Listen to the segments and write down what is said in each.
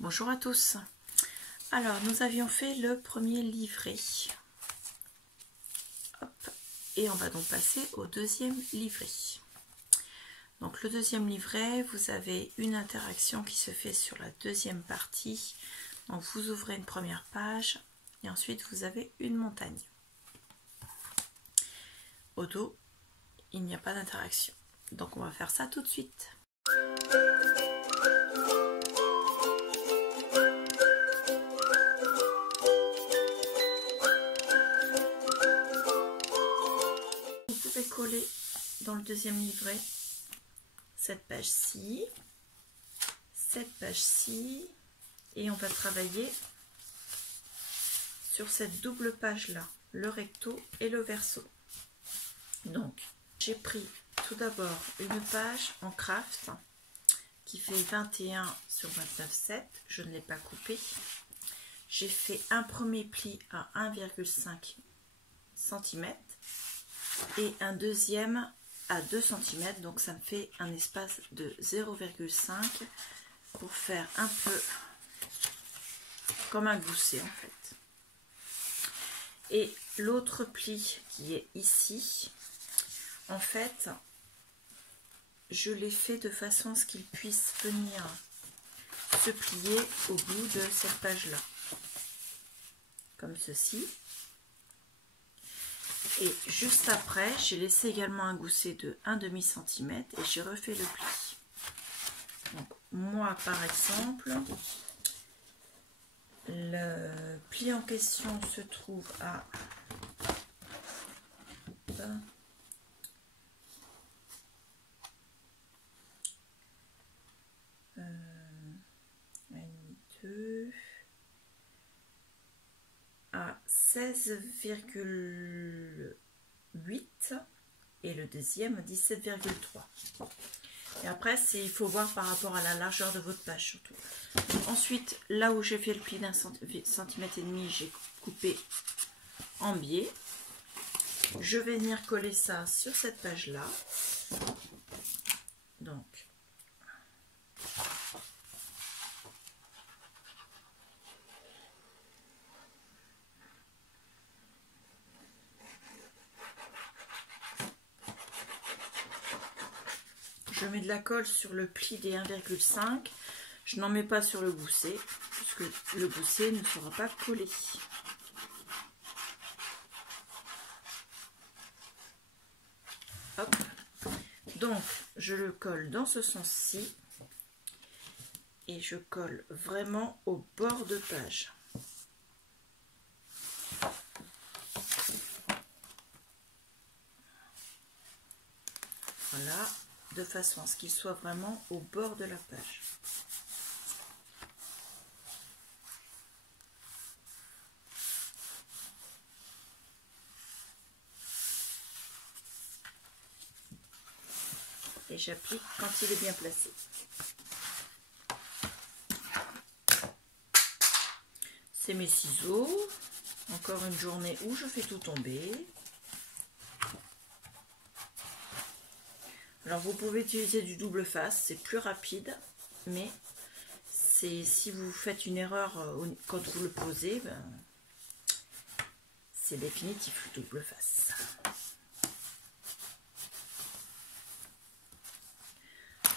Bonjour à tous. Alors, nous avions fait le premier livret. Hop. Et on va donc passer au deuxième livret. Donc, le deuxième livret, vous avez une interaction qui se fait sur la deuxième partie. Donc, vous ouvrez une première page et ensuite, vous avez une montagne. Au dos, il n'y a pas d'interaction. Donc, on va faire ça tout de suite. Vous pouvez coller dans le deuxième livret cette page-ci, cette page-ci, et on va travailler sur cette double page-là, le recto et le verso. Donc, j'ai pris tout d'abord une page en craft qui fait 21 sur 29,7. Je ne l'ai pas coupée. J'ai fait un premier pli à 1,5 cm et un deuxième à 2 cm. Donc, ça me fait un espace de 0,5 pour faire un peu comme un gousset en fait. Et l'autre pli qui est ici, en fait, je l'ai fait de façon à ce qu'il puisse venir se plier au bout de cette page-là, comme ceci. Et juste après, j'ai laissé également un gousset de 1,5 cm et j'ai refait le pli. Donc, moi, par exemple, le pli en question se trouve à 16,8 et le deuxième 17,3. Et après, il faut voir par rapport à la largeur de votre page surtout. Ensuite, là où j'ai fait le pli d'1,5 cm, j'ai coupé en biais. Je vais venir coller ça sur cette page là. Donc, je mets de la colle sur le pli des 1,5. Je n'en mets pas sur le gousset, puisque le gousset ne sera pas collé. Hop. Donc, je le colle dans ce sens-ci. Et je colle vraiment au bord de page. Voilà, de façon à ce qu'il soit vraiment au bord de la page. Et j'applique quand il est bien placé. C'est mes ciseaux. Encore une journée où je fais tout tomber. Alors vous pouvez utiliser du double face, c'est plus rapide, mais si vous faites une erreur quand vous le posez, c'est définitif le double face.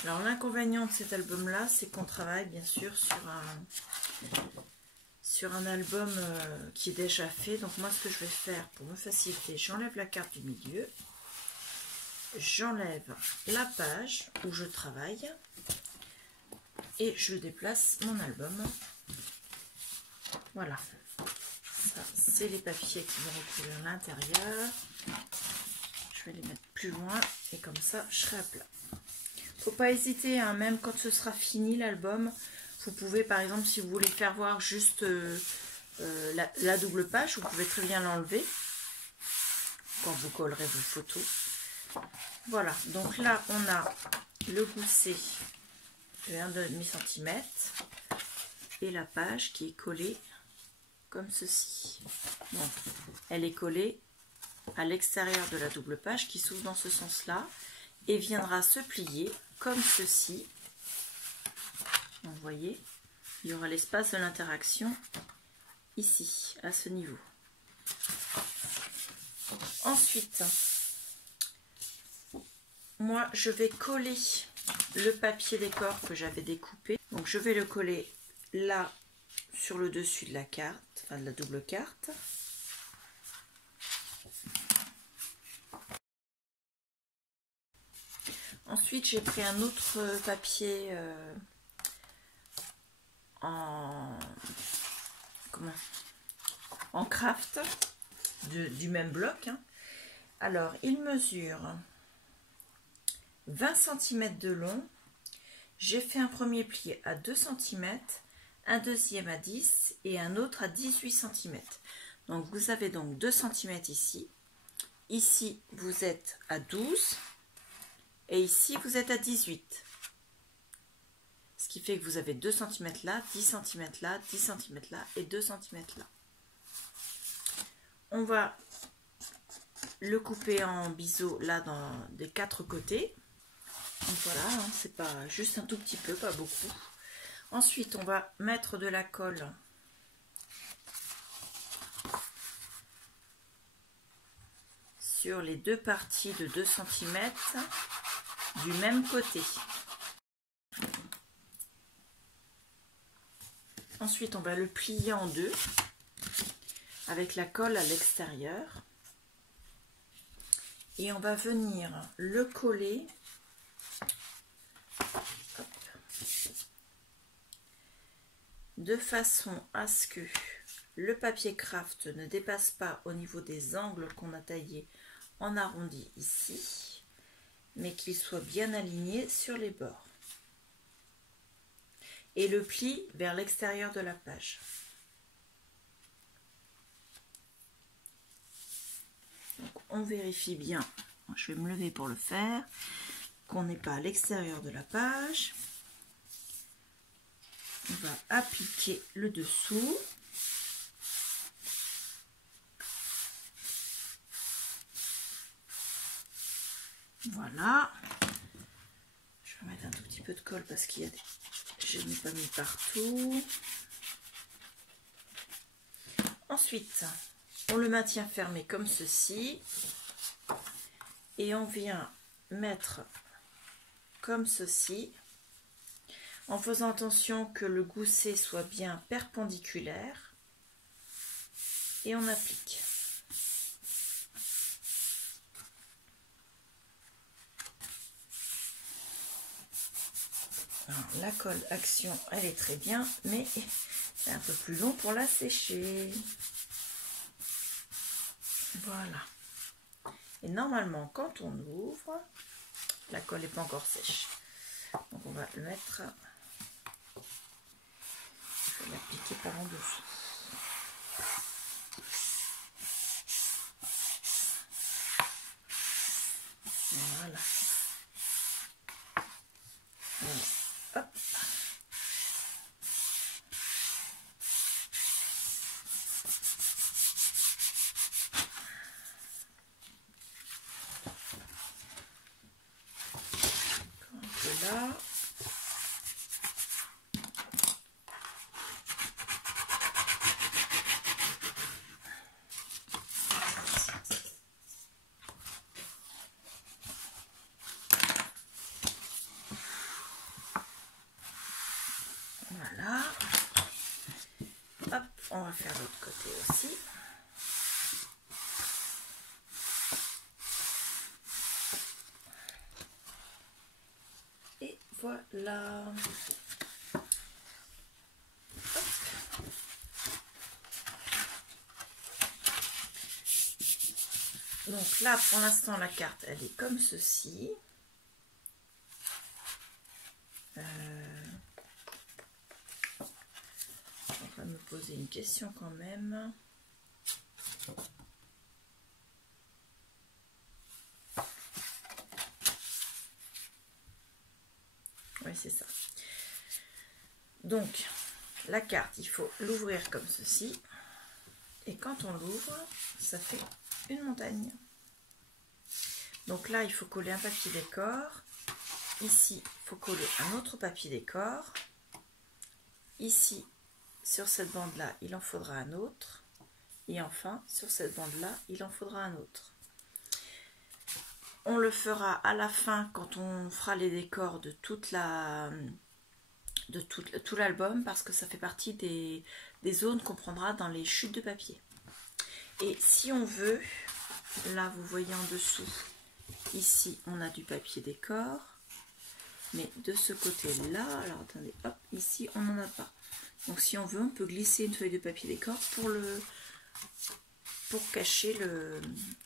Alors l'inconvénient de cet album là, c'est qu'on travaille bien sûr sur un album qui est déjà fait. Donc moi ce que je vais faire pour me faciliter, j'enlève la carte du milieu. J'enlève la page où je travaille et je déplace mon album. Voilà. Ça, c'est les papiers qui vont recouvrir l'intérieur. Je vais les mettre plus loin et comme ça, je serai à plat. Faut pas hésiter, hein, même quand ce sera fini l'album, vous pouvez par exemple, si vous voulez faire voir juste la double page, vous pouvez très bien l'enlever quand vous collerez vos photos. Voilà, donc là on a le gousset de 1,5 cm et la page qui est collée comme ceci. Bon, elle est collée à l'extérieur de la double page qui s'ouvre dans ce sens-là et viendra se plier comme ceci. Vous voyez, Il y aura l'espace de l'interaction ici, à ce niveau. Ensuite, moi je vais coller le papier décor que j'avais découpé. Donc je vais le coller là sur le dessus de la carte, enfin de la double carte. Ensuite j'ai pris un autre papier en craft du même bloc. Hein. Alors il mesure 20 cm de long. J'ai fait un premier pli à 2 cm, un deuxième à 10 et un autre à 18 cm. Donc vous avez donc 2 cm ici. Ici vous êtes à 12 et ici vous êtes à 18. Ce qui fait que vous avez 2 cm là, 10 cm là, 10 cm là et 2 cm là. On va le couper en biseau là dans des 4 côtés. Donc voilà, hein, c'est pas juste un tout petit peu, pas beaucoup. Ensuite, on va mettre de la colle sur les deux parties de 2 cm du même côté. Ensuite, on va le plier en deux avec la colle à l'extérieur. Et on va venir le coller de façon à ce que le papier craft ne dépasse pas au niveau des angles qu'on a taillés en arrondi ici, mais qu'il soit bien aligné sur les bords. Et le pli vers l'extérieur de la page. Donc on vérifie bien, je vais me lever pour le faire, qu'on n'est pas à l'extérieur de la page. On va appliquer le dessous. Voilà. Je vais mettre un tout petit peu de colle parce qu'il y a des... Je n'ai pas mis partout. Ensuite, on le maintient fermé comme ceci. Et on vient mettre comme ceci. En faisant attention que le gousset soit bien perpendiculaire. Et on applique. Alors, la colle action, elle est très bien, mais c'est un peu plus long pour la sécher. Voilà. Et normalement, quand on ouvre, la colle n'est pas encore sèche. Donc on va le mettre... Je vais l'appliquer par en dessous. Voilà. Voilà. Hop. Un peu là. Voilà. Hop, on va faire l'autre côté aussi. Et voilà. Hop. Donc là, pour l'instant, la carte, elle est comme ceci. On va me poser une question quand même. Oui, c'est ça. Donc, la carte, il faut l'ouvrir comme ceci. Et quand on l'ouvre, ça fait une montagne. Donc là, il faut coller un papier décor. Ici, il faut coller un autre papier décor. ici, sur cette bande-là, il en faudra un autre. Et enfin, sur cette bande-là, il en faudra un autre. On le fera à la fin quand on fera les décors de toute la... tout l'album, parce que ça fait partie des zones qu'on prendra dans les chutes de papier. Et si on veut, là vous voyez en dessous, ici on a du papier décor, mais de ce côté là, alors attendez, hop, ici on n'en a pas. Donc si on veut, on peut glisser une feuille de papier décor pour cacher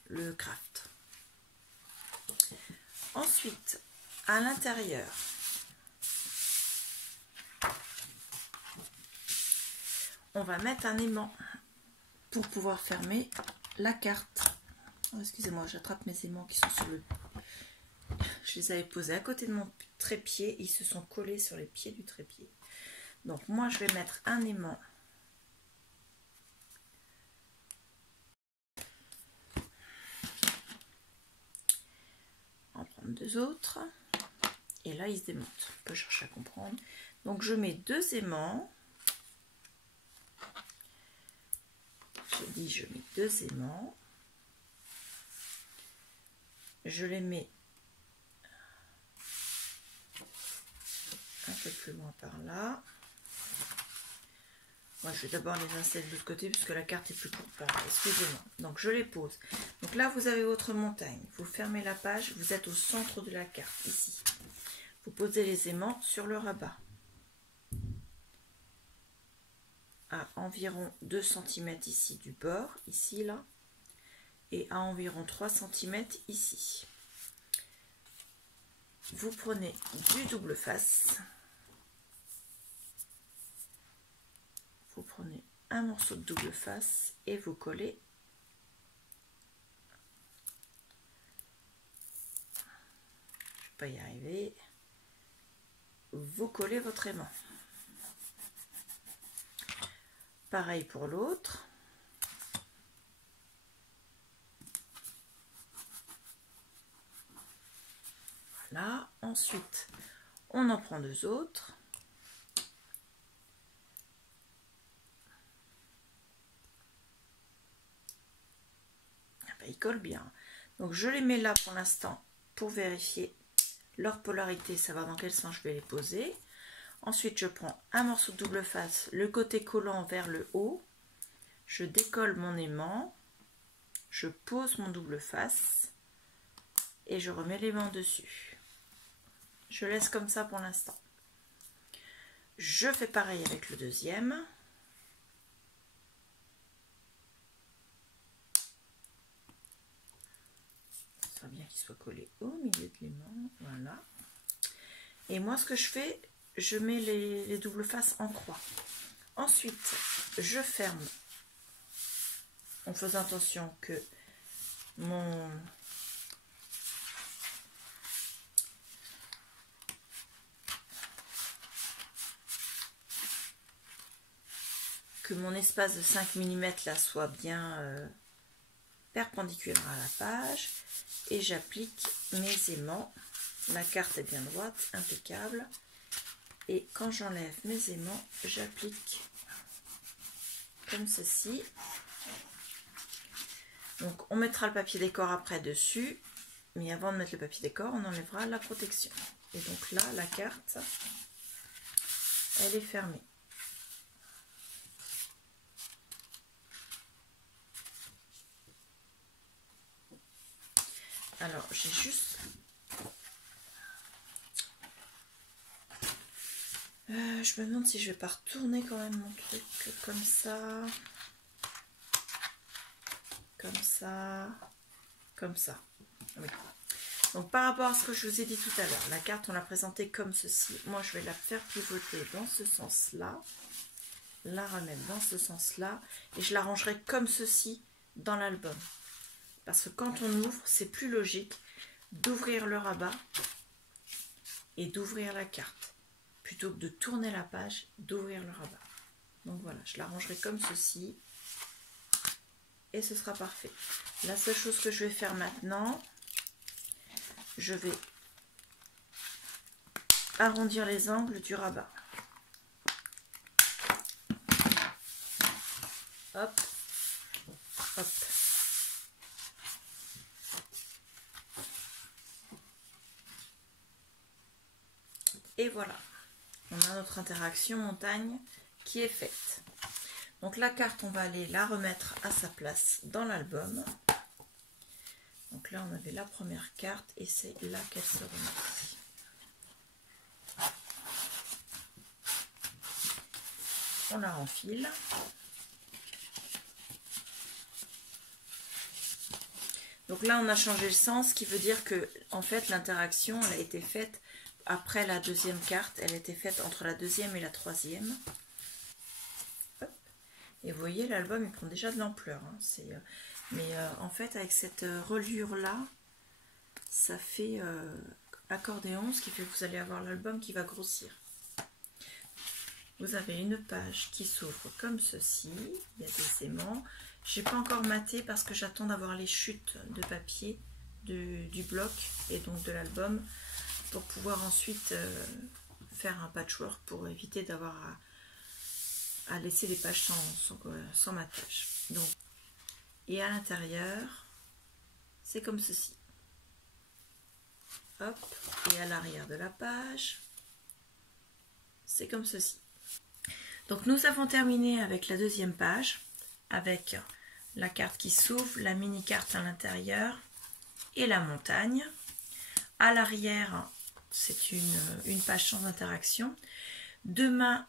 le craft. Ensuite, à l'intérieur, on va mettre un aimant pour pouvoir fermer la carte. Oh, excusez-moi, j'attrape mes aimants qui sont sur le... Je les avais posés à côté de mon trépied, ils se sont collés sur les pieds du trépied. Donc moi je vais mettre un aimant. On va prendre deux autres. Et là il se démonte. On peut chercher à comprendre. Donc je mets deux aimants. J'ai dit je mets deux aimants. Je les mets un peu plus loin par là. Moi je vais d'abord les installer de l'autre côté puisque la carte est plus courte par là. Excusez-moi. Donc je les pose. Donc là vous avez votre montagne. Vous fermez la page. Vous êtes au centre de la carte ici. Vous posez les aimants sur le rabat. À environ 2 cm ici du bord, ici là, et à environ 3 cm ici. Vous prenez du double face, vous prenez un morceau de double face et vous collez je vais pas y arriver, vous collez votre aimant. Pareil pour l'autre. Voilà. Ensuite, on en prend deux autres. Ah ben, ils collent bien. Donc je les mets là pour l'instant pour vérifier leur polarité, savoir dans quel sens je vais les poser. Ensuite, je prends un morceau de double face, le côté collant vers le haut. Je décolle mon aimant, je pose mon double face et je remets l'aimant dessus. Je laisse comme ça pour l'instant. Je fais pareil avec le deuxième. Il faut bien qu'il soit collé au milieu de l'aimant. Voilà. Et moi, ce que je fais, je mets les doubles faces en croix. Ensuite, je ferme en faisant attention que mon espace de 5 mm là soit bien perpendiculaire à la page, et j'applique mes aimants. La carte est bien droite, impeccable. Et quand j'enlève mes aimants, j'applique comme ceci. Donc on mettra le papier décor après dessus, mais avant de mettre le papier décor, on enlèvera la protection. Et donc là, la carte, elle est fermée. Alors j'ai juste... je me demande si je vais pas retourner quand même mon truc comme ça. Comme ça. Comme ça. Oui. Donc par rapport à ce que je vous ai dit tout à l'heure, la carte on l'a présentée comme ceci. Moi je vais la faire pivoter dans ce sens-là. La remettre dans ce sens-là. Et je la rangerai comme ceci dans l'album. Parce que quand on ouvre, c'est plus logique d'ouvrir le rabat et d'ouvrir la carte. Plutôt que de tourner la page, d'ouvrir le rabat. Donc voilà, je la rangerai comme ceci. Et ce sera parfait. La seule chose que je vais faire maintenant, je vais arrondir les angles du rabat. hop, hop. Et voilà, on a notre interaction montagne qui est faite. Donc la carte, on va aller la remettre à sa place dans l'album. Donc là, on avait la première carte et c'est là qu'elle se remet. On la renfile. Donc là, on a changé le sens, ce qui veut dire que en fait, l'interaction, elle a été faite après la deuxième carte. Elle a été faite entre la deuxième et la troisième. Hop. Et vous voyez, l'album, il prend déjà de l'ampleur. Hein. Mais en fait, avec cette reliure-là, ça fait accordéon, ce qui fait que vous allez avoir l'album qui va grossir. Vous avez une page qui s'ouvre comme ceci. Il y a des aimants. Je n'ai pas encore maté parce que j'attends d'avoir les chutes de papier du bloc et donc de l'album pour pouvoir ensuite faire un patchwork pour éviter d'avoir à laisser les pages sans matage. Donc, et à l'intérieur, c'est comme ceci. Hop, et à l'arrière de la page, c'est comme ceci. Donc nous avons terminé avec la deuxième page, avec la carte qui s'ouvre, la mini-carte à l'intérieur et la montagne. À l'arrière, c'est une page sans interaction. Demain,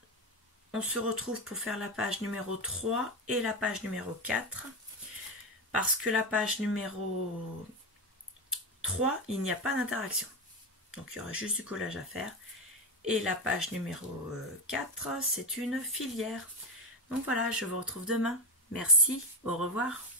on se retrouve pour faire la page numéro 3 et la page numéro 4. Parce que la page numéro 3, il n'y a pas d'interaction. Donc il y aura juste du collage à faire. Et la page numéro 4, c'est une filière. Donc voilà, je vous retrouve demain. Merci, au revoir.